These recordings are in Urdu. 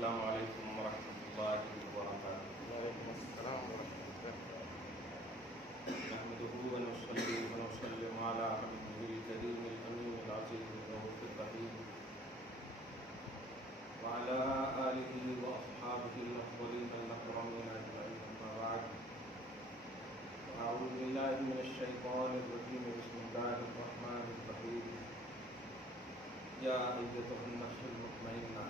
السلام علیکم ورحمۃ اللہ وبرکاتہ. وعلیکم السلام ورحمۃ اللہ. نحمده ونصلي ونسلم على حبيبه الكريم الأمين العزيز الرؤوف الرحيم وعلى آله وأصحابه الأفضلين الأكرمين أجمعين. أما بعد أعوذ بالله من الشيطان الرجيم. بسم الله الرحمن الرحيم. يا أيتها النفس المطمئنة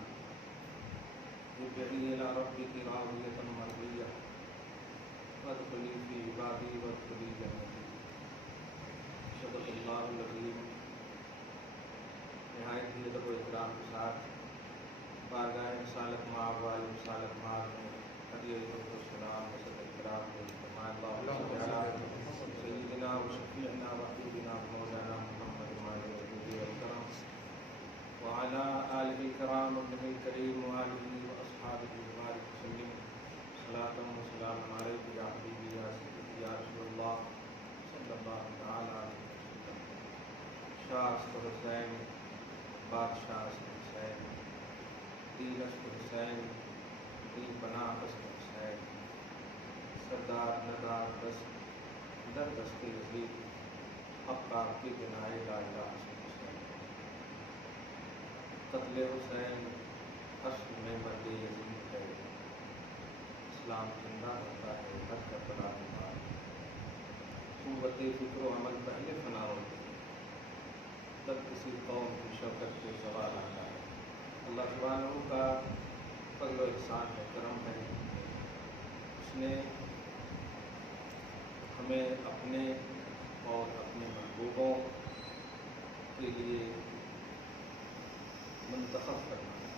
ارجعي إلى ربك راضية مرضية فادخلي في عبادي وادخلي جنتي. صدق اللہ العظیم. نہایت ہی ادب و احترام کے ساتھ بارگاہ رسالت مآب والی رسالت مآب میں ہدیہ السلام و صدق احترام کو فرمائے اللہ سیدنا و شفیعنا و حبیبنا و مولانا محمد وعلى آلہ الکرام ابنہ الکریم وآلہ وأصحابہ وبارک وسلم. صلاۃ و سلام علیک یا حبیبی یا سیدی یا رسول اللہ صلی اللہ تعالی علیہ وسلم. شاہ اسد حسین بادشاہ اسد حسین دین اسد حسین دین پناہ اسد حسین سردار ندار دست در دست یزید حق کی بنائے لا الہ اسد حسین. قتل حسین اصل میں مرد یزید ہے. اسلام زندہ رہتا ہے ہر کربلا کے بعد. قوت فکر و عمل پہلے فنا ہوتی ہے تب کسی قوم کی شوکت کے سوال آتا ہے. اللہ سبحانہ کا فضل و احسان ہے، کرم ہے. اس نے ہمیں اپنے اور اپنے محبوبوں کے لیے منتخب کرنا ہے.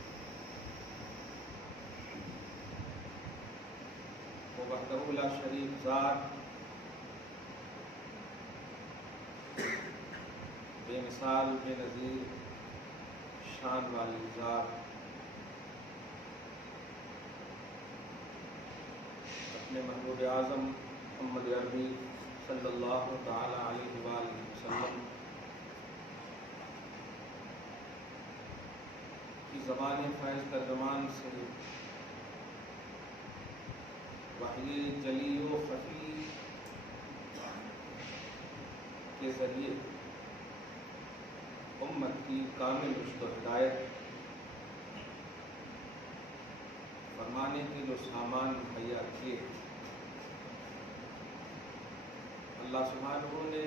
وہ وحدہ لا شریک ذات بے مثال بے نظیر شان والی ذات اپنے محبوب اعظم محمد عربی صلی اللہ تعالی علیہ وآلہ وسلم کی زبان فیض ترجمان سے وحی جلی و خفی کے ذریعے امت کی کامل رشد و ہدایت فرمانے کے جو سامان مہیا کیے اللہ سبحانہ نے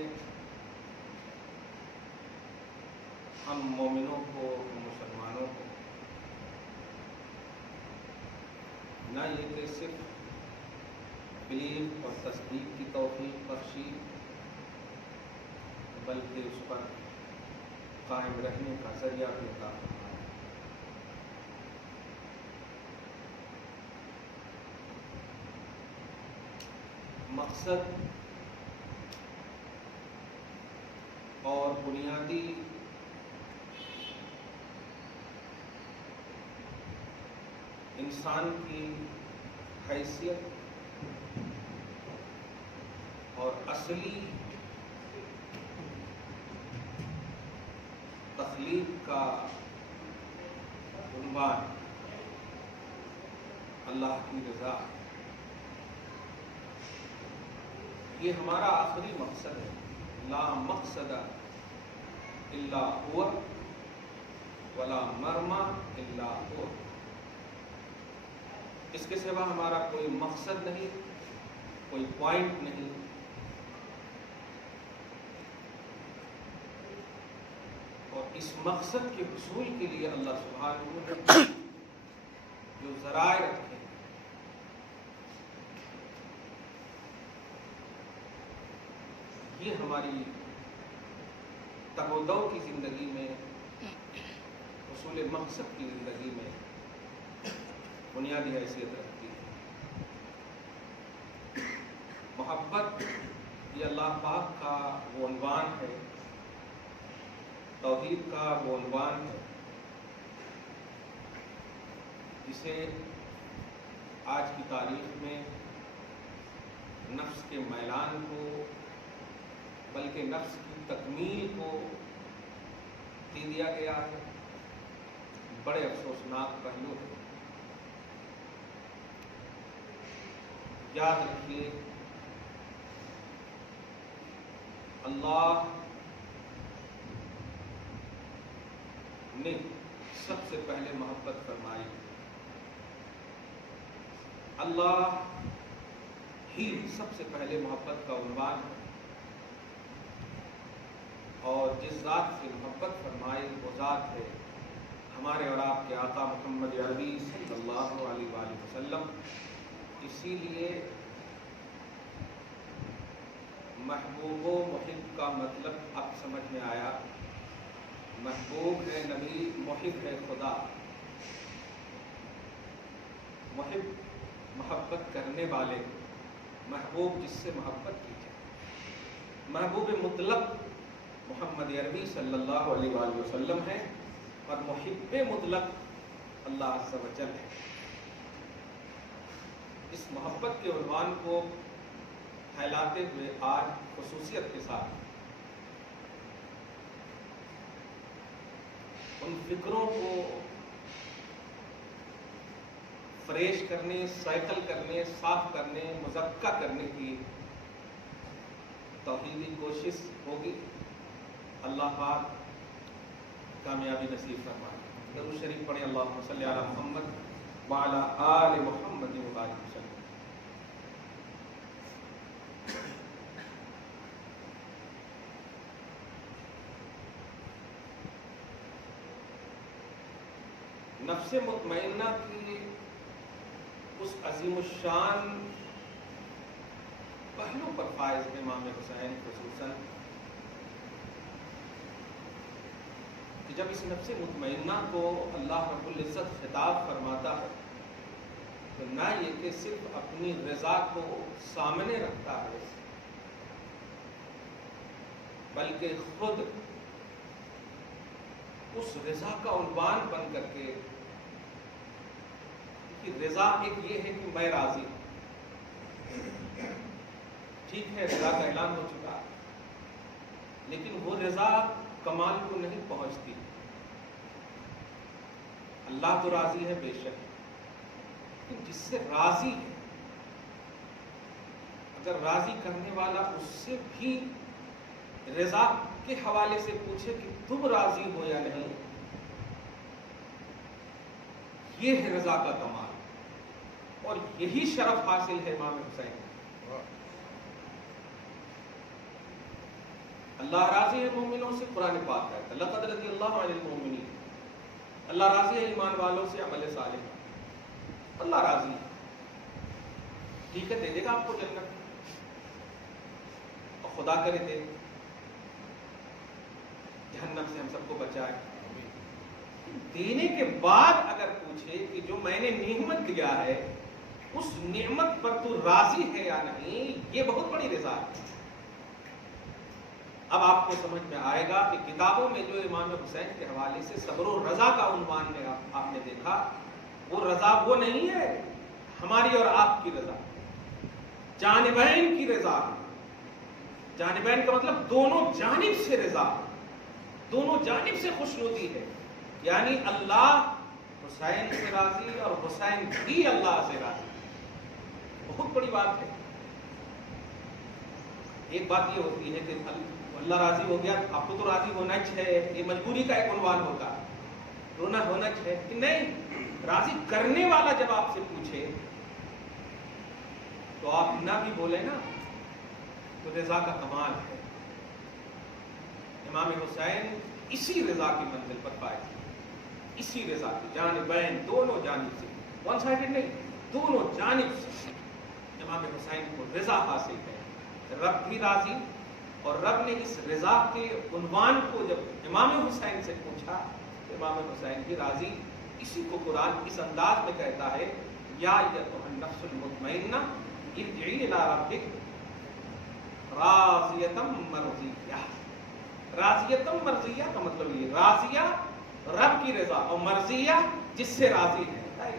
ہم مومنوں کو ہم مسلمانوں کو نہ یہ کہ صرف بلیف اور تصدیق کی توفیق بخشی بلکہ اس پر قائم رہنے کا ذریعہ بھی عطا فرمایا. مقصد اور بنیادی انسان کی حیثیت اور اصلی تخلیق کا عنوان اللہ کی رضا، یہ ہمارا آخری مقصد ہے. لا مقصد الا هو ولا مرمى الا هو. اس کے سوا ہمارا کوئی مقصد نہیں، کوئی پوائنٹ نہیں. اور اس مقصد کے حصول کے لیے اللہ سبحانہ نے جو ذرائع رکھے یہ ہماری تگ و دو کی زندگی میں، حصول مقصد کی زندگی میں بنیادی حیثیت رکھتی ہے. محبت یہ اللہ پاک کا وہ عنوان ہے، توحید کا وہ عنوان ہے جسے آج کی تاریخ میں نفس کے میلان کو بلکہ نفس کی تکمیل کو دے دیا گیا ہے. بڑے افسوسناک پہلو ہے یاد رکھیے اللہ نے سب سے پہلے محبت فرمائی، اللہ ہی سب سے پہلے محبت کا عنوان ہے، اور جس ذات سے محبت فرمائی وہ ذات ہے ہمارے اور آپ کے آقا محمد عربی صلی اللہ علیہ وآلہ وسلم۔ اسی لیے محبوب و محب کا مطلب اب سمجھ میں آیا۔ محبوب ہے نبی، محب ہے خدا۔ محب محبت کرنے والے، محبوب جس سے محبت کی جائے۔ محبوب مطلق محمد عربی صلی اللہ علیہ وآلہ وسلم ہے، اور محب مطلق اللہ عز و جل ہے۔ اس محبت کے عنوان کو پھیلاتے ہوئے آج خصوصیت کے ساتھ ان فکروں کو فریش کرنے، سائیکل کرنے، صاف کرنے، مزکہ کرنے کی توحیدی کوشش ہوگی۔ اللہ پاک کامیابی نصیب فرمائے۔ درود شریف پڑھیں، اللہم صلی علی محمد وعلی آل محمد وبارک وسلم۔ نفس مطمئنہ کی اس عظیم الشان پہلو پر فائز امام حسین خصوصاً کہ جب اس نفس مطمئنہ کو اللہ رب العزت خطاب فرماتا ہے تو نہ یہ کہ صرف اپنی رضا کو سامنے رکھتا ہے، بلکہ خود اس رضا کا عنوان بن کر کے، کہ رضا ایک یہ ہے کہ میں راضی ہوں، ٹھیک ہے رضا کا اعلان ہو چکا، لیکن وہ رضا کمال کو نہیں پہنچتی۔ اللہ تو راضی ہے بے شک، لیکن جس سے راضی ہے، اگر راضی کرنے والا اس سے بھی رضا کے حوالے سے پوچھے کہ تم راضی ہو یا نہیں، یہ ہے رضا کا کمال، اور یہی شرف حاصل ہے امام حسین۔ اللہ راضی ہے مومنوں سے، قرآن پاک کہتا ہے لقد رضی اللہ عن المؤمنین، اللہ راضی ہے ایمان والوں سے، عمل صالح، اللہ راضی ہے، ٹھیک ہے دے دے گا آپ کو جنت، اور خدا کرے دے جہنم سے ہم سب کو بچائے۔ دینے کے بعد اگر پوچھے کہ جو میں نے نعمت دیا ہے اس نعمت پر تو راضی ہے یا نہیں، یہ بہت بڑی رضا ہے۔ اب آپ کو سمجھ میں آئے گا کہ کتابوں میں جو امام حسین کے حوالے سے صبر و رضا کا عنوان میں آپ نے دیکھا، وہ رضا وہ نہیں ہے ہماری اور آپ کی رضا، جانبین کی رضا۔ جانبین کا مطلب دونوں جانب سے رضا، دونوں جانب سے خوشنودی ہے، یعنی اللہ حسین سے راضی اور حسین بھی اللہ سے راضی، بہت بڑی بات ہے۔ ایک بات یہ ہوتی ہے کہ اللہ راضی ہو گیا، آپ کو تو راضی ہونا چاہیے، یہ مجبوری کا ایک عنوان ہوتا ہے، رونا ہونا چاہیے کہ نہیں، راضی کرنے والا جب آپ سے پوچھے تو آپ نہ بھی بولے نا، تو رضا کا کمال ہے۔ امام حسین اسی رضا کی منزل پر پائے، اسی رضا کی جانبین، دونوں جانب سے، ون سائیڈڈ نہیں، دونوں جانب سے امام حسین کو رضا حاصل ہے، رب بھی راضی، اور رب نے اس رضا کے عنوان کو جب امام حسین سے پوچھا تو امام حسین بھی راضی۔ اسی کو قرآن اس انداز میں کہتا ہے یا ایتھا النفس المطمئنہ ارجعی الی ربک راضیۃ مرضیہ۔ راضیۃ مرضیہ کا مطلب یہ راضیہ رب کی رضا، اور مرضیہ جس سے راضی ہے۔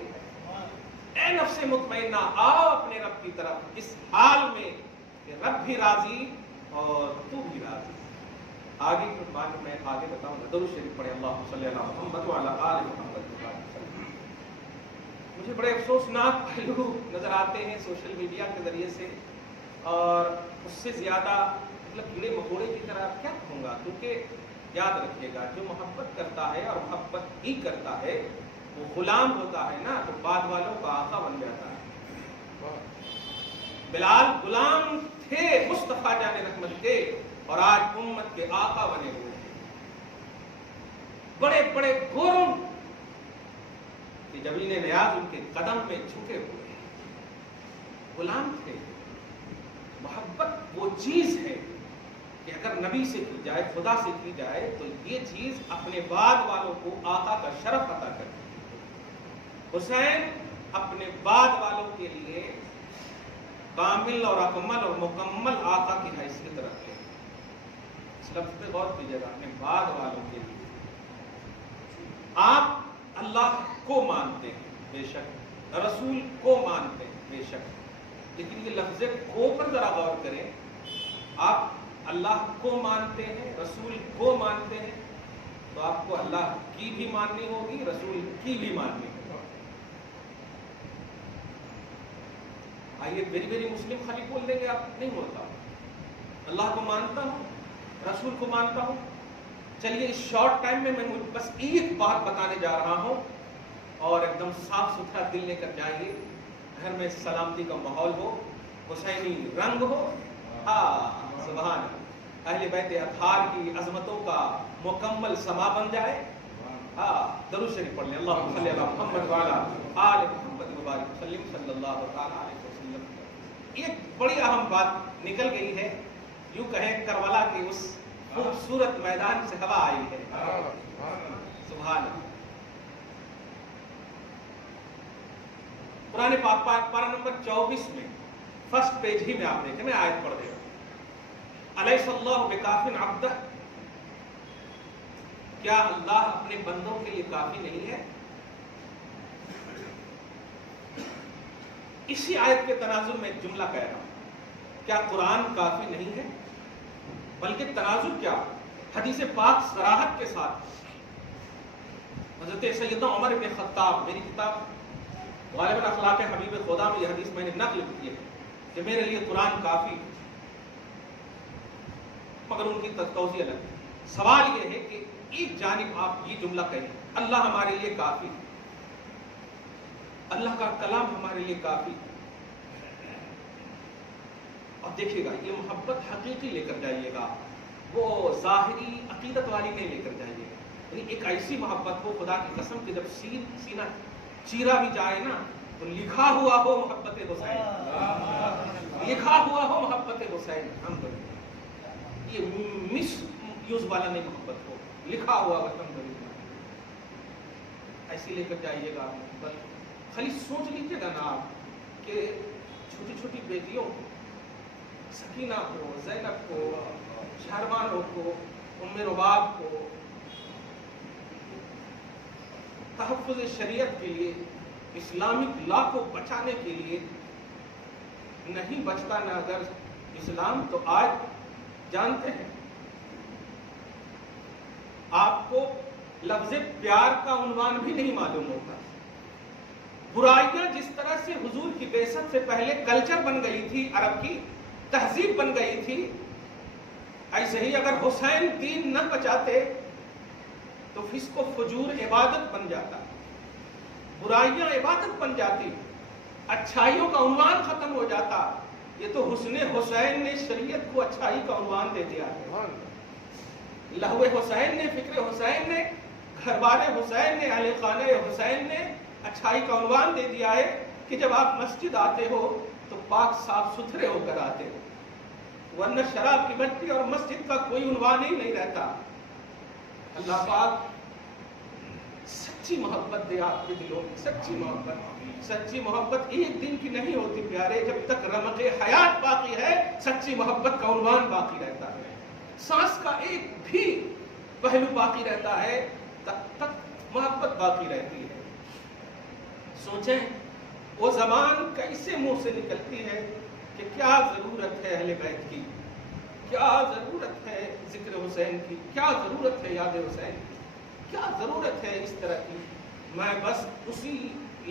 اے نفس مطمئنہ، آؤ اپنے رب کی طرف اس حال میں کہ رب بھی راضی اور تو بھی راضی۔ آگے کی بات میں آگے بتاؤں گا، درود شریف پڑھیں، اللہم صلی علی محمد وعلی آل محمد۔ مجھے بڑے افسوسناک پہلو نظر آتے ہیں سوشل میڈیا کے ذریعے سے، اور اس سے زیادہ مطلب کیڑے مکوڑے کی طرح کیا کہوں گا، کیونکہ یاد رکھیے گا جو محبت کرتا ہے اور محبت ہی کرتا ہے وہ غلام ہوتا ہے نا، تو بعد والوں کا آقا بن جاتا ہے۔ بلال غلام تھے مصطفیٰ جان رحمت کے، اور آج امت کے آقا بنے ہوئے ہیں۔ بڑے بڑے گوروں کہ جبین نیاز ان کے قدم میں جھکے ہوئے ہیں، غلام تھے۔ محبت وہ چیز ہے کہ اگر نبی سے کی جائے، خدا سے کی جائے، تو یہ چیز اپنے بعد والوں کو آقا کا شرف عطا کرتی ہے۔ حسین اپنے بعد والوں کے لیے کامل اور اکمل اور مکمل آقا کی حیثیت رکھتے ہیں۔ اس لفظ پہ غور کیجیے گا، اپنے بعد والوں کے لیے۔ آپ اللہ کو مانتے ہیں بے شک، رسول کو مانتے ہیں بے شک، لیکن یہ لفظ کو پر ذرا غور کریں۔ آپ اللہ کو مانتے ہیں، رسول کو مانتے ہیں، تو آپ کو اللہ کی بھی ماننی ہوگی، رسول کی بھی ماننی ہوگی۔ آئیے میری مسلم خالی بول دیں گے آپ نہیں ہوتا، اللہ کو مانتا ہوں، رسول کو مانتا ہوں۔ چلیے اس شارٹ ٹائم میں بس ایک بات بتانے جا رہا ہوں، اور ایک دم صاف ستھرا دل لے کر جائیے، گھر میں سلامتی کا ماحول ہو، حسینی رنگ ہو، سبحان اہل بیت اطہار کی عظمتوں کا مکمل سما بن جائے۔ درود شریف پڑھ لیں، اللہم صلی علی محمد وعلی آل محمد وبارک وسلم صلی اللہ تعالی علیہ وسلم۔ ایک بڑی اہم بات نکل گئی ہے، یوں کہیں کربلا کے اس خوبصورت میدان سے ہوا آئی ہے، سبحان اللہ۔ قرآن پاک پارہ نمبر 24 میں فرسٹ پیج ہی میں آپ دیکھیں، میں آیت پڑھ دے گا۔ الیس اللہ بکاف عبدہ، کیا اللہ اپنے بندوں کے لیے کافی نہیں ہے؟ اسی آیت کے تناظر میں ایک جملہ کہہ رہا ہوں، کیا قرآن کافی نہیں ہے؟ بلکہ تناظر کیا، حدیث پاک صراحت کے ساتھ حضرت سیدنا عمر بن خطاب، میری کتاب غالباً اخلاق حبیب خدا میں یہ حدیث میں نے نقل کی ہے کہ میرے لیے قرآن کافی، مگر ان کی توضیح الگ ہے۔ سوال یہ ہے کہ ایک جانب آپ یہ جملہ کہیں، اللہ ہمارے لیے کافی، اللہ کا کلام ہمارے لیے کافی، اور دیکھیے گا یہ محبت حقیقی لے کر جائیے گا، وہ ظاہری عقیدت والی نہیں لے کر جائیے گا، یعنی ایک ایسی محبت ہو خدا کی قسم کہ جب سینہ چیرا بھی جائے نا تو لکھا ہوا ہو محبت حسین، لکھا ہوا ہو محبت حسین، الحمدللہ، یہ مس یوز والا نہیں محبت ہو، لکھا ہوا الحمدللہ، ایسی لے کر جائیے گا محبت۔ خالی سوچ لیجیے گا نا آپ کہ چھوٹی چھوٹی بیٹیوں کو، سکینہ کو، زینب کو، شہربانوں کو، ام رباب کو تحفظ شریعت کے لیے، اسلامک لا کو بچانے کے لیے نہیں بچتا نہ اگر اسلام، تو آج جانتے ہیں آپ کو لفظ پیار کا عنوان بھی نہیں معلوم ہوتا۔ برائیاں جس طرح سے حضور کی بعثت سے پہلے کلچر بن گئی تھی، عرب کی تہذیب بن گئی تھی، ایسے ہی اگر حسین دین نہ بچاتے تو فسق و فجور عبادت بن جاتا، برائیاں عبادت بن جاتی، اچھائیوں کا عنوان ختم ہو جاتا۔ یہ تو حسن حسین نے شریعت کو اچھائی کا عنوان دے دیا ہے، لہو حسین نے، فکر حسین نے، گھر والے حسین نے، اہل خانہ حسین نے اچھائی کا عنوان دے دیا ہے کہ جب آپ مسجد آتے ہو تو پاک صاف ستھرے ہو کر آتے ہو، ورنہ شراب کی بٹی اور مسجد کا کوئی عنوان ہی نہیں رہتا۔ اللہ پاک سچی محبت دے آپ کے دلوں میں، سچی محبت، سچی محبت ایک دن کی نہیں ہوتی پیارے، جب تک رمق حیات باقی ہے سچی محبت کا عنوان باقی رہتا ہے، سانس کا ایک بھی پہلو باقی رہتا ہے تب تک محبت باقی رہتی ہے۔ سوچیں وہ زبان کیسے منہ سے نکلتی ہے کہ کیا ضرورت ہے اہل بیت کی، کیا ضرورت ہے ذکر حسین کی، کیا ضرورت ہے یاد حسین کی، کیا ضرورت ہے اس طرح کی۔ میں بس اسی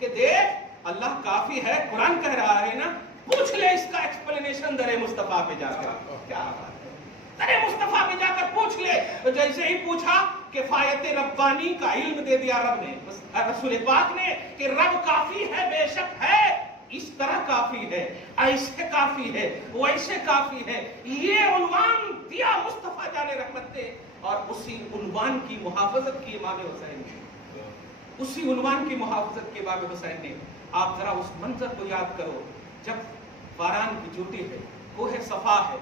کہ دیکھ اللہ کافی ہے، قرآن کہہ رہا ہے نا، پوچھ لے اس کا ایکسپلینیشن در مصطفیٰ پہ جا کر. کیا بات ہے، در مصطفیٰ پہ جا کر پوچھ لے. تو جیسے ہی پوچھا کفایت ربانی کا علم دے دیا رب نے، رسول پاک نے، کہ رب کافی ہے، بے شک ہے، اس طرح کافی ہے، ایسے کافی ہے، ویسے کافی ہے. یہ عنوان دیا مصطفیٰ جان رحمت نے، اور اسی عنوان کی محافظت کی امام حسین نے، اسی عنوان کی محافظت کی امام حسین نے. آپ ذرا اس منظر کو یاد کرو جب فاران کی چوٹی ہے، کوہ صفا ہے،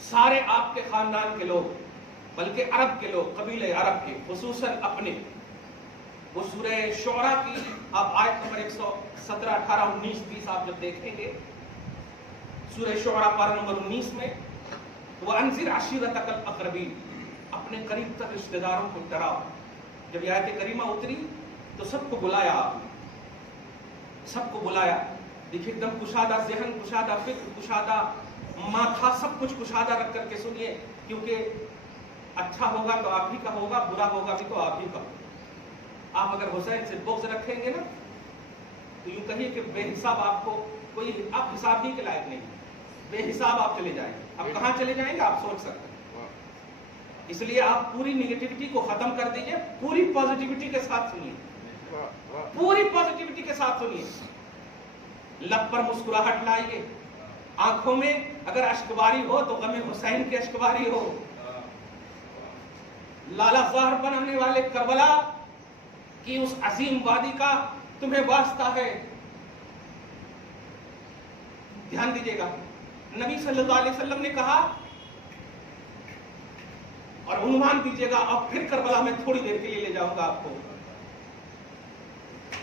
سارے آپ کے خاندان کے لوگ، بلکہ عرب کے لوگ، قبیلے عرب کے خصوصاً اپنے، وہ سورہ شعراء کی آپ آیت نمبر 117، 18، 19، 20 آپ جب دیکھیں گے سورہ شعراء پارہ نمبر 19 میں، وَأَنذِرْ عَشِيرَتَكَ الْأَقْرَبِينَ، اپنے قریب تر رشتہ داروں کو ڈراؤ. جب یہ آیت کریمہ اتری تو سب کو بلایا، آپ نے سب کو بلایا. دیکھیں ایک دم کشادہ ذہن، کشادہ فکر، کشادہ ماتھا، سب کچھ کشادہ رکھ کر کے سنیے، کیونکہ اچھا ہوگا تو آپ ہی کا ہوگا، برا ہوگا بھی تو آپ ہی کا. آپ اگر حسین سے بغض رکھیں گے نا تو یوں کہیے کہ بے حساب آپ کو کوئی، آپ حساب ہی کے لائق نہیں، بے حساب آپ چلے جائیں گے. اب کہاں چلے جائیں گے آپ سوچ سکتے ہیں. اس لیے آپ پوری نیگیٹیوٹی کو ختم کر دیجئے، پوری پازیٹیوٹی کے ساتھ سنیے، پوری پازیٹیوٹی کے ساتھ سنیے. لب پر مسکراہٹ لائیے، آنکھوں میں اگر اشکباری ہو تو غم حسین کی اشکباری ہو. لالا زہر بنانے والے کربلا کی اس عظیم وادی کا تمہیں واسطہ ہے. دھیان دیجیے گا، نبی صلی اللہ علیہ وسلم نے کہا، اور عنوان دیجیے گا، اور پھر کربلا میں تھوڑی دیر کے لیے لے جاؤں گا آپ کو.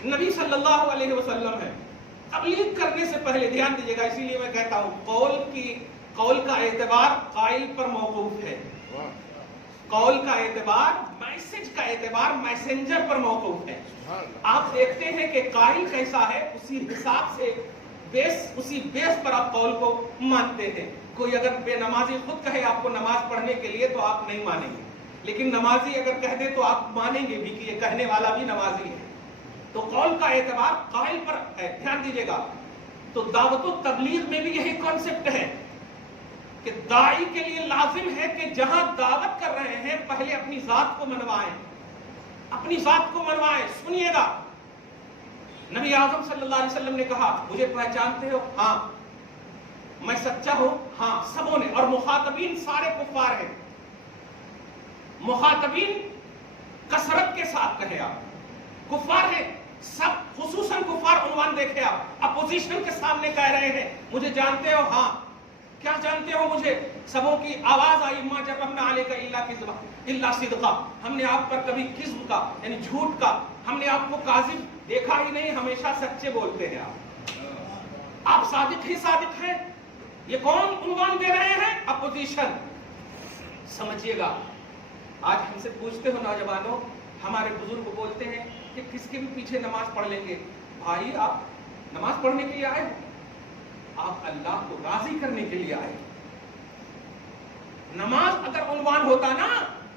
نبی صلی اللہ علیہ وسلم ہے، تبلیغ کرنے سے پہلے دھیان دیجیے گا، اسی لیے میں کہتا ہوں قول کا اعتبار قائل پر موقوف ہے، قول کا اعتبار، میسج کا اعتبار میسنجر پر موقوف ہے. آپ دیکھتے ہیں کہ قائل کیسا ہے، اسی حساب سے اسی بیس پر آپ قول کو مانتے ہیں. کوئی اگر بے نمازی خود کہے آپ کو نماز پڑھنے کے لیے تو آپ نہیں مانیں گے، لیکن نمازی اگر کہہ دے تو آپ مانیں گے بھی کہ یہ کہنے والا بھی نمازی ہے. تو قول کا اعتبار قائل پر ہے. دھیان دیجیے گا، تو دعوت و تبلیغ میں بھی یہی کانسیپٹ ہے کہ داعی کے لیے لازم ہے کہ جہاں دعوت کر رہے ہیں پہلے اپنی ذات کو منوائیں، اپنی ذات کو منوائیں. سنیے گا، نبی اعظم صلی اللہ علیہ وسلم نے کہا، مجھے پہچانتے ہو؟ ہاں. میں سچا ہوں؟ ہاں. سبوں نے، اور مخاطبین سارے کفار ہیں. مخاطبین کثرت کے ساتھ کہے آپ، کفار ہیں سب، خصوصاً کفار. عنوان دیکھے آپ، اپوزیشن کے سامنے کہہ رہے ہیں، مجھے جانتے ہو؟ ہاں. کیا جانتے ہو مجھے؟ سبوں کی آواز آئی، ما جربنا علیک الا صدقا، ہم نے آپ پر کبھی کذب کا یعنی جھوٹ کا، ہم نے آپ کو کاذب دیکھا ہی نہیں، ہمیشہ سچے بولتے ہیں آپ صادق ہی صادق ہیں. یہ کون عنوان دے رہے ہیں؟ اپوزیشن. سمجھیے گا، آج ہم سے پوچھتے ہو نوجوانوں، ہمارے بزرگ بولتے ہیں کہ کس کے بھی پیچھے نماز پڑھ لیں گے. بھائی آپ نماز پڑھنے کے لیے آئے ہو؟ آپ اللہ کو راضی کرنے کے لیے آئے. نماز اگر عنوان ہوتا نا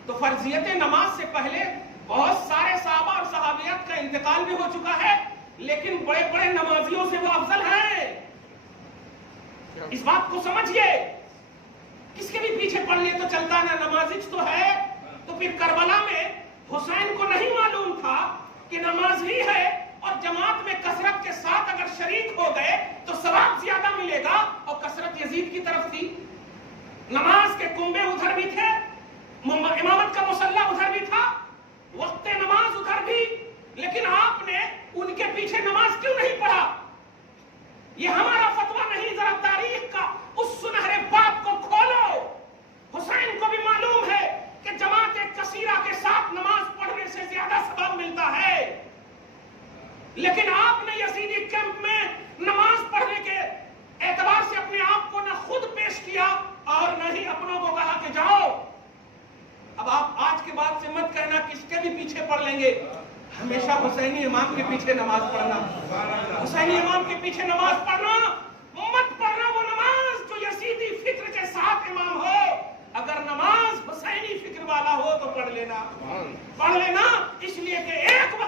تو فرضیت نماز سے پہلے بہت سارے صحابہ اور صحابیات کا انتقال بھی ہو چکا ہے، لیکن بڑے بڑے نمازیوں سے وہ افضل ہے. اس بات کو سمجھیے. کس کے بھی پیچھے پڑھ لیے تو چلتا نا، نمازی تو ہے. تو پھر کربلا میں حسین کو نہیں معلوم تھا کہ نماز ہی ہے، اور جماعت میں کثرت کے ساتھ اگر شریک ہو گئے تو ثواب زیادہ ملے گا، اور کثرت یزید کی طرف تھی. نماز کے کنبے ادھر بھی تھے، امامت کا مصلی ادھر بھی تھا، وقت نماز ادھر بھی، لیکن آپ نے ان کے پیچھے نماز کیوں نہیں پڑھا؟ یہ ہمارا فتویٰ نہیں، ذرا تاریخ کا اس سنہرے باب کو کھولو. حسین کو بھی معلوم ہے کہ جماعت کثیرہ کے ساتھ نماز پڑھنے سے زیادہ ثواب ملتا ہے، لیکن آپ نے یزیدی کیمپ میں نماز پڑھنے کے اعتبار سے اپنے آپ کو نہ خود پیش کیا اور نہ ہی اپنوں کو کہا کہ جاؤ. اب آپ آج کے بعد سے مت کہنا کس کے بھی پیچھے پڑھ لیں گے، ہمیشہ حسینی امام کے پیچھے نماز پڑھنا، حسینی امام کے پیچھے نماز پڑھنا. مت پڑھنا وہ نماز جو یزیدی فکر کے ساتھ امام ہو. اگر نماز حسینی فکر والا ہو تو پڑھ لینا، پڑھ لینا، اس لیے کہ ایک وقت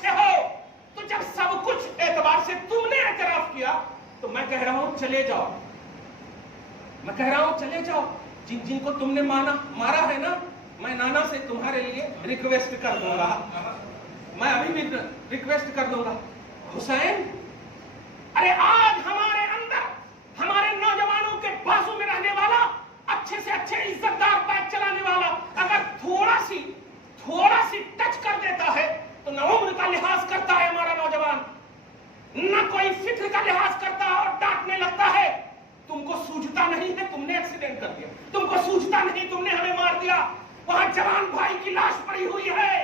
اچھے ہو تو جب سب کچھ اعتبار سے تم نے اعتراف کیا تو میں کہہ رہا ہوں چلے جاؤ. میں کہہ رہا ہوں چلے جاؤ. جن جن کو تم نے مارا ہے نا, میں نانا سے تمہارے لیے ریکویسٹ کر دوں گا. میں ابھی بھی ریکویسٹ کر دوں گا. حسین, ارے آج ہمارے اندر ہمارے نوجوانوں کے بازو میں رہنے والا, اچھے سے اچھے عزت دار بائک چلانے والا اگر تھوڑا سی ٹچ کر دیتا ہے تو نہ عمر کا لحاظ کرتا ہے ہمارا نوجوان, نہ کوئی فکر کا لحاظ کرتا اور ڈانٹنے لگتا ہے. تم کو سوجھتا نہیں ہے, تم نے ایکسیڈنٹ کر دیا. تم کو سوجھتا نہیں, تم نے ہمیں مار دیا. وہاں جوان بھائی کی لاش پڑی ہوئی ہے,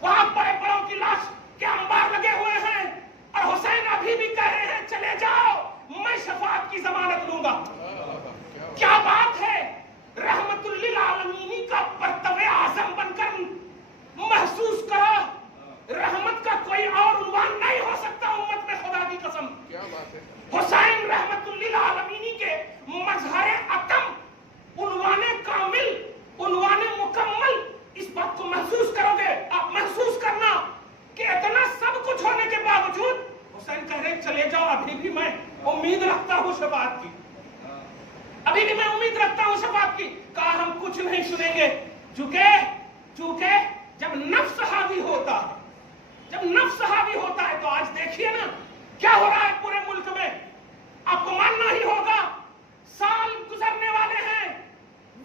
وہاں بڑے بڑوں کی لاش کے انبار لگے ہوئے ہیں, اور حسین ابھی بھی کہہ رہے ہیں چلے جاؤ, میں شفاعت کی ضمانت لوں گا. کیا بات ہے, رحمت للعالمین کا مرتبہ اعظم بن کر محسوس کرو. رحمت کا کوئی اور عنوان نہیں ہو سکتا امت میں, خدا کی قسم. کیا بات ہے. حسین رحمت للعالمین کے مظہر اتم, عنوان کامل, عنوان مکمل. اس بات کو محسوس کرو گے, آپ محسوس کرنا کہ اتنا سب کچھ ہونے کے باوجود حسین کہہ رہے چلے جاؤ. ابھی بھی میں امید رکھتا ہوں شفاعت کی, ابھی بھی میں امید رکھتا ہوں شفاعت کی. کہا ہم کچھ نہیں سنیں گے, چونکہ جب نفس حاوی ہوتا ہے, جب نفس حاوی ہوتا ہے تو آج دیکھیے نا کیا ہو رہا ہے پورے ملک میں. آپ کو ماننا ہی ہوگا, سال گزرنے والے ہیں,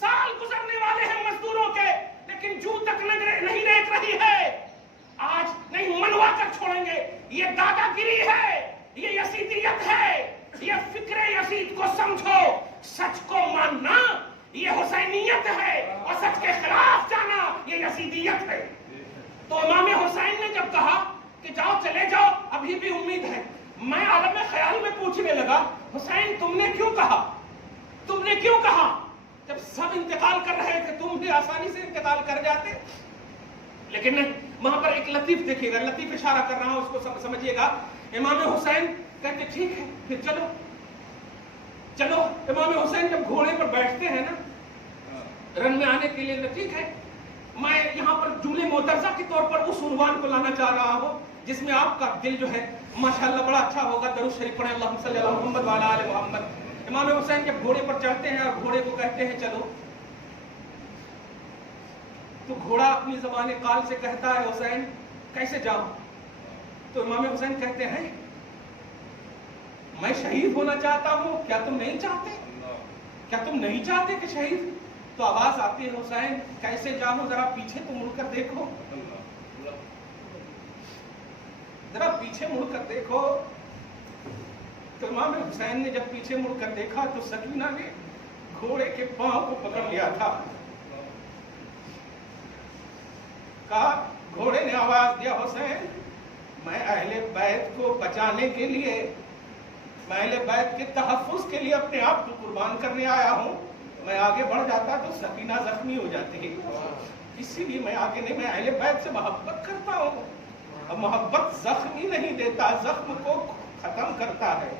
سال گزرنے والے ہیں مزدوروں کے, لیکن جو تک نہیں ریت رہی ہے. آج نہیں منوا کر چھوڑیں گے. یہ دادا گیری ہے, یہ یزیدیت ہے. یہ فکر یزید کو سمجھو, سچ کو ماننا یہ حسینیت ہے, اور سچ کے خلاف جانا یہ یزیدیت ہے. تو امام حسین نے جب کہا کہ جاؤ چلے جاؤ, ابھی بھی امید ہے, میں عالم خیال میں پوچھنے لگا حسین تم نے کیوں کہا, تم نے کیوں کہا؟ جب سب انتقال کر رہے تھے تم بھی آسانی سے انتقال کر جاتے. لیکن وہاں پر ایک لطیف دیکھیے گا, لطیف اشارہ کر رہا ہوں, اس کو سمجھیے گا. امام حسین کہتے ٹھیک ہے پھر چلو. امام حسین جب گھوڑے پر بیٹھتے ہیں نا رن میں آنے کے لیے, ٹھیک ہے میں یہاں پر جملے معترضہ کے طور پر اس عنوان کو لانا چاہ رہا ہوں جس میں آپ کا دل جو ہے ماشاءاللہ بڑا اچھا ہوگا. درود شریف پڑھیں, اللہم صلی علی محمد وعلی آل محمد. امام حسین جب گھوڑے پر چڑھتے ہیں اور گھوڑے کو کہتے ہیں چلو, تو گھوڑا اپنی زبان قال سے کہتا ہے حسین کیسے جاؤں؟ تو امام حسین کہتے ہیں میں شہید ہونا چاہتا ہوں, کیا تم نہیں چاہتے؟ کیا تم نہیں چاہتے کہ شہید؟ تو آواز آتی ہے حسین کیسے جاؤں, ذرا پیچھے تو مڑ کر دیکھو, ذرا پیچھے مڑ کر دیکھو. تو امام حسین نے جب پیچھے مڑ کر دیکھا تو سکینہ نے گھوڑے کے پاؤں کو پکڑ لیا تھا. کہا, گھوڑے نے آواز دیا حسین میں اہل بیت کو بچانے کے لیے, میں اہل بیت کے تحفظ کے لیے اپنے آپ کو قربان کرنے آیا ہوں. میں آگے بڑھ جاتا تو سکینہ زخمی ہو جاتی ہے, اسی لیے میں آگے نہیں, میں اہل بیت سے محبت کرتا ہوں. اب محبت زخمی نہیں دیتا, زخم کو ختم کرتا ہے.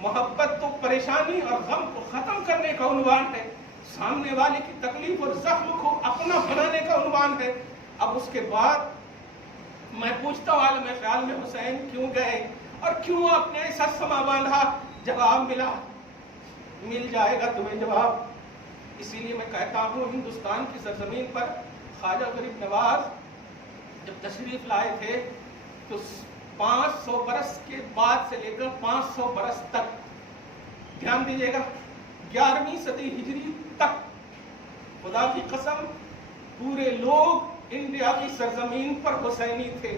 محبت تو پریشانی اور غم کو ختم کرنے کا عنوان ہے, سامنے والے کی تکلیف اور زخم کو اپنا بنانے کا عنوان ہے. اب اس کے بعد میں پوچھتا ہوں عالم خیال میں حسین کیوں گئے اور کیوں آپ نے ایسا سما باندھا؟ جواب مل جائے گا تمہیں جواب. اسی لیے میں کہتا ہوں ہندوستان کی سرزمین پر خواجہ غریب نواز جب تشریف لائے تھے تو 500 برس کے بعد سے لے کر 500 برس تک, دھیان دیجیے گا 11ویں صدی ہجری تک, خدا کی قسم پورے لوگ انڈیا کی سرزمین پر حسینی تھے.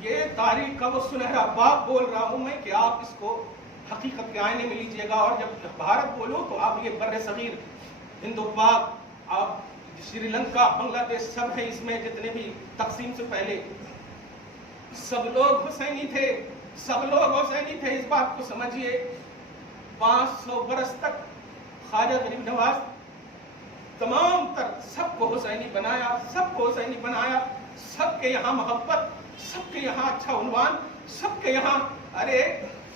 یہ تاریخ کا وہ سنہرا باب بول رہا ہوں میں کہ آپ اس کو حقیقت کے آئینے میں لیجئے گا. اور جب بھارت بولو تو آپ یہ بر صغیر, ہند و پاک, آپ شری لنکا, بنگلہ دیش سب ہیں اس میں, جتنے بھی تقسیم سے پہلے سب لوگ حسینی تھے, سب لوگ حسینی تھے. اس بات کو سمجھیے 500 برس تک خواجہ غریب نواز تمام تر سب کو حسینی بنایا, سب کو حسینی بنایا. سب کے یہاں محبت, سب کے یہاں اچھا عنوان, سب کے یہاں, ارے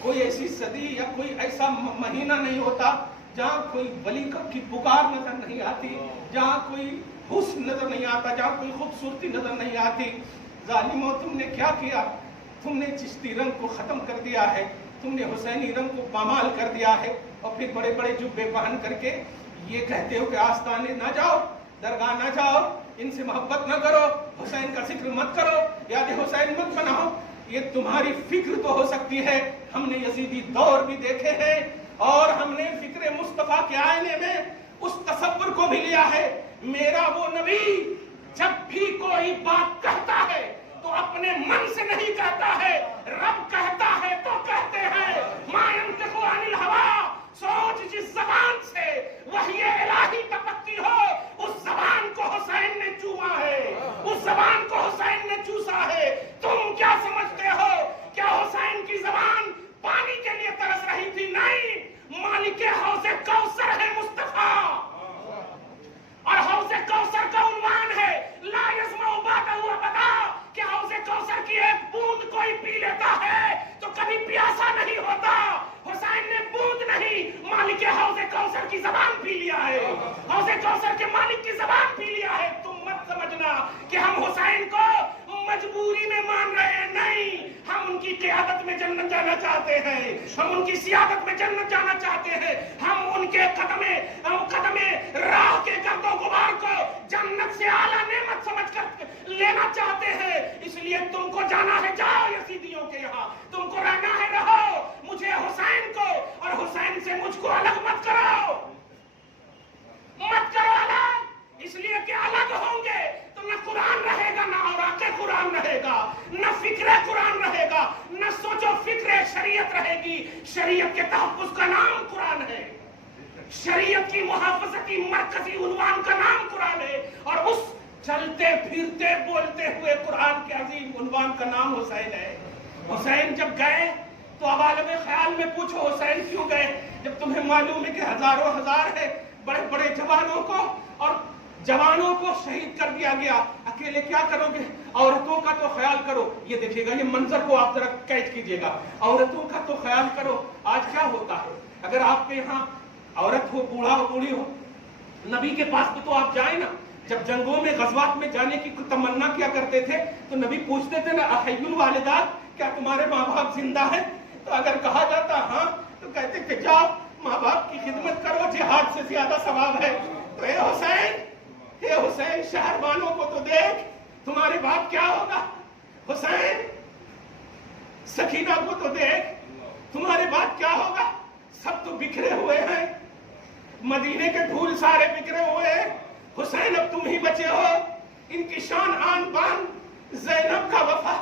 کوئی ایسی صدی یا کوئی ایسا مہینہ نہیں ہوتا جہاں کوئی ولی کی پکار نظر نہیں آتی, جہاں کوئی حسن نظر نہیں آتا، جہاں کوئی خوبصورتی نظر نہیں آتی۔ ظالموں، تم نے کیا کیا؟ تم نے چشتی رنگ کو ختم کر دیا ہے، تم نے حسینی رنگ کو پامال کر دیا ہے، اور پھر بڑے بڑے جبے پہن کر کے یہ کہتے ہو کہ آستانے نہ جاؤ، درگاہ نہ جاؤ، ان سے محبت نہ کرو، حسین کا ذکر مت کرو، یاد حسین مت بناؤ۔ یہ تمہاری فکر تو ہو سکتی ہے، ہم نے یزیدی دور بھی دیکھے ہیں، اور ہم نے فکر مصطفیٰ کے آئینے میں اس تصور کو بھی لیا ہے۔ میرا وہ نبی جب بھی کوئی بات کہتا ہے تو اپنے من سے نہیں کہتا ہے، رب کہتا ہے تو کہتے ہیں۔ ما ينطق عن الهوى، سوچ جس زبان سے وحی الہی ٹپکتی ہو، اس زبان کو حسین نے چوما ہے، اس زبان کو حسین نے چوسا ہے۔ تم کیا سمجھتے ہو؟ کیا حسین کی زبان پانی کے لیے ترس رہی تھی؟ نہیں، مالک حوض کوثر ہے مصطفیٰ، اور حوض کوثر کا عنوان ہے لا یسمع بعدہ ابدا، کہ حوض کوثر کی ایک بوند کوئی پی لیتا ہے تو کبھی پیاسا نہیں ہوتا۔ حسین نے بوند نہیں، مالک حوض کوثر کی زبان پی لیا ہے، حوض کوثر کے مالک کی زبان پی لیا ہے۔ تم مت سمجھنا کہ ہم حسین کو مجبوری میں مان رہے ہیں، نہیں، ہم ان کی قیادت میں جنت جانا چاہتے ہیں، ہم ان کی سیادت میں جنت جانا چاہتے ہیں، ہم ان کے قدم راہ کے گرد و غبار کو جنت سے اعلیٰ نعمت سمجھ کر لینا چاہتے ہیں۔ اس لیے تم کو جانا ہے جاؤ یزیدیوں کے یہاں، تم کو رہنا ہے رہو، مجھے حسین کو اور حسین سے مجھ کو الگ مت کرو، مت کرو الگ، اس لیے کہ الگ ہوں گے تو نہ قرآن رہے گا، نہ اوراق قرآن رہے گا، نہ فکر قرآن رہے گا، نہ سوچو فکر شریعت رہے گی۔ شریعت کے تحفظ کا نام قرآن ہے، شریعت کی محافظت کی مرکزی عنوان کا نام قرآن ہے، اور اس چلتے پھرتے بولتے ہوئے قرآن کے عظیم عنوان کا نام حسین ہے۔ حسین جب گئے تو اب عالم خیال میں پوچھو حسین کیوں گئے، جب تمہیں معلوم ہے کہ ہزاروں ہزار ہے، بڑے بڑے جوانوں کو اور جوانوں کو شہید کر دیا گیا، اکیلے کیا کرو گے؟ عورتوں کا تو خیال کرو۔ یہ دیکھیے گا، یہ منظر کو آپ ذرا قید کیجئے گا، عورتوں کا تو خیال کرو۔ آج کیا ہوتا ہے، اگر آپ کے یہاں عورت ہو، بوڑھا ہو، بوڑھی ہو، نبی کے پاس بھی تو آپ جائیں نا۔ جب جنگوں میں غزوات میں جانے کی تمنا کیا کرتے تھے تو نبی پوچھتے تھے نا، احی الوالدات، کیا تمہارے ماں باپ زندہ ہیں؟ تو اگر کہا جاتا ہاں تو کہتے کہ جاؤ ماں باپ کی خدمت کرو، جہاد سے زیادہ ثواب ہے۔ تو اے حسین شہربانوں کو تو دیکھ، تمہارے باپ کیا ہوگا؟ حسین سکینہ کو تو دیکھ، تمہارے باپ کیا ہوگا؟ سب تو بکھرے ہوئے ہیں، مدینے کے پھول سارے بکھرے ہوئے ہیں، حسین اب تم ہی بچے ہو۔ ان کی شان آن بان، زینب کا وفا،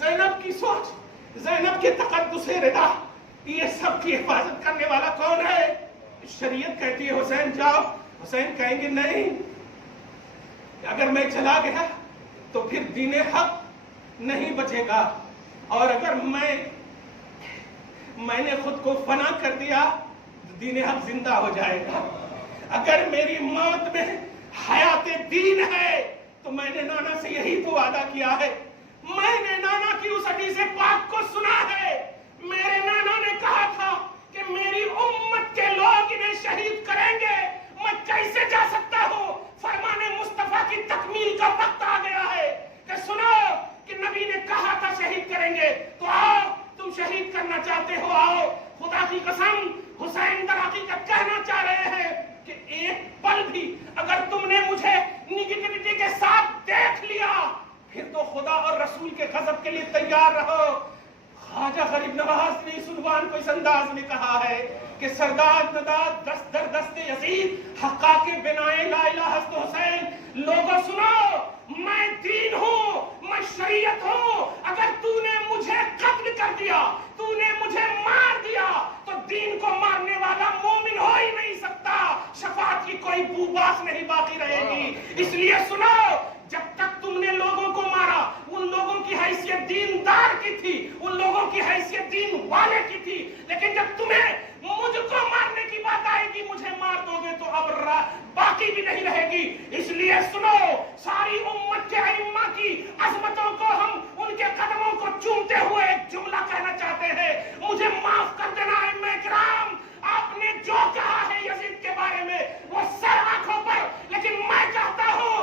زینب کی سوچ، زینب کے تقدس رضا، یہ سب کی حفاظت کرنے والا کون ہے؟ شریعت کہتی ہے حسین جاؤ، حسین کہیں گے نہیں، اگر میں چلا گیا تو پھر دین حق نہیں بچے گا، اور اگر میں نے خود کو فنا کر دیا تو دین حق زندہ ہو جائے گا۔ اگر میری موت میں حیات دین ہے تو میں نے نانا سے یہی تو وعدہ کیا ہے۔ میں نے نانا کی اس حدیث پاک کو سنا ہے، میرے نانا نے کہا تھا کہ میری امت کے لوگ انہیں شہید کریں گے، میں کیسے جا سکتا ہوں؟ فرمان مصطفیٰ کی تکمیل کا وقت آ گیا ہے کہ سنو کہ نبی نے کہا تھا شہید کریں گے، تو آؤ، تم شہید کرنا چاہتے ہو، آؤ۔ خدا کی قسم حسین در حقیقت کہنا چاہ رہے ہیں کہ ایک پل بھی اگر تم نے مجھے نگیٹیوٹی کے ساتھ دیکھ لیا پھر تو خدا اور رسول کے غضب کے لیے تیار رہو۔ خواجہ غریب نواز نے اس عنوان کو اس انداز میں کہا ہے کہ سرداد نداد دست در دست یزید، حقاق بنائے لا الہ حسن حسین۔ لوگوں سنو، میں دین ہوں، میں شریعت ہوں، اگر تو نے مجھے قتل کر دیا، تو نے مجھے مار دیا تو دین کو مارنے والا مومن ہو ہی نہیں سکتا، شفاعت کی کوئی بو باس نہیں باقی رہے گی۔ اس لیے سنو، جب تک تم نے لوگوں کو مارا، ان لوگوں کی حیثیت دیندار کی تھی، ان لوگوں کی حیثیت دین والے کی تھی، لیکن جب تمہیں مجھ کو مارنے کی بات آئے گی، مجھے مار دو گے تو اب باقی بھی نہیں رہے گی۔ اس لیے سنو، ساری امت کے ائمہ کی عظمتوں کو ہم ان کے قدموں کو چومتے ہوئے ایک جملہ کہنا چاہتے ہیں، مجھے معاف کر دینا ائمہ کرام، آپ نے جو کہا ہے یزید کے بارے میں وہ سر آنکھوں پر، لیکن میں کہتا ہوں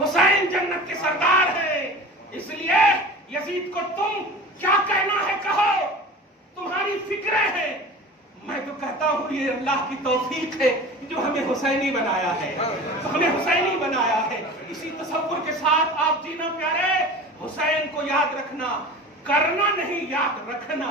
حسین جنت کے سردار ہے، اس لیے یزید کو تم کیا کہنا ہے کہو، تمہاری فکریں ہیں۔ میں تو کہتا ہوں یہ اللہ کی توفیق ہے جو ہمیں حسینی بنایا ہے، ہمیں حسینی بنایا ہے۔ اسی تصور کے ساتھ آپ جینا پیارے، حسین کو یاد رکھنا، کرنا نہیں یاد رکھنا،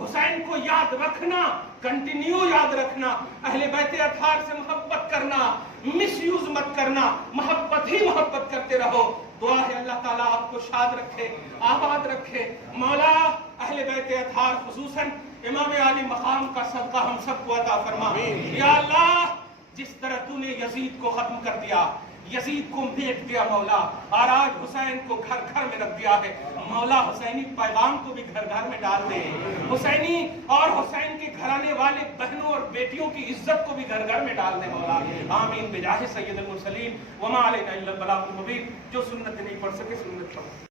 حسین کو یاد رکھنا، کنٹینیو یاد رکھنا، اہل بیت اطہار سے محبت کرنا، مس یوز مت کرنا، محبت ہی محبت کرتے رہو۔ دعا ہے اللہ تعالیٰ آپ کو شاد رکھے، آباد رکھے۔ مولا اہل بیت اطہار خصوصاً امام علی مقام کا صدقہ ہم سب کو عطا فرما۔ یا اللہ جس طرح تو نے یزید کو ختم کر دیا، یزید کو میٹ دیا مولا، اور آج حسین کو گھر گھر میں رکھ دیا ہے، مولا حسینی پیغام کو بھی گھر گھر میں ڈال دے، حسینی اور حسین کے گھرانے والے بہنوں اور بیٹیوں کی عزت کو بھی گھر گھر میں ڈال دے مولا۔ آمین بجاہ سید المرسلین وما علینا الا البلاغ المبین۔ جو سنت نہیں پڑھ سکے سنت پڑھ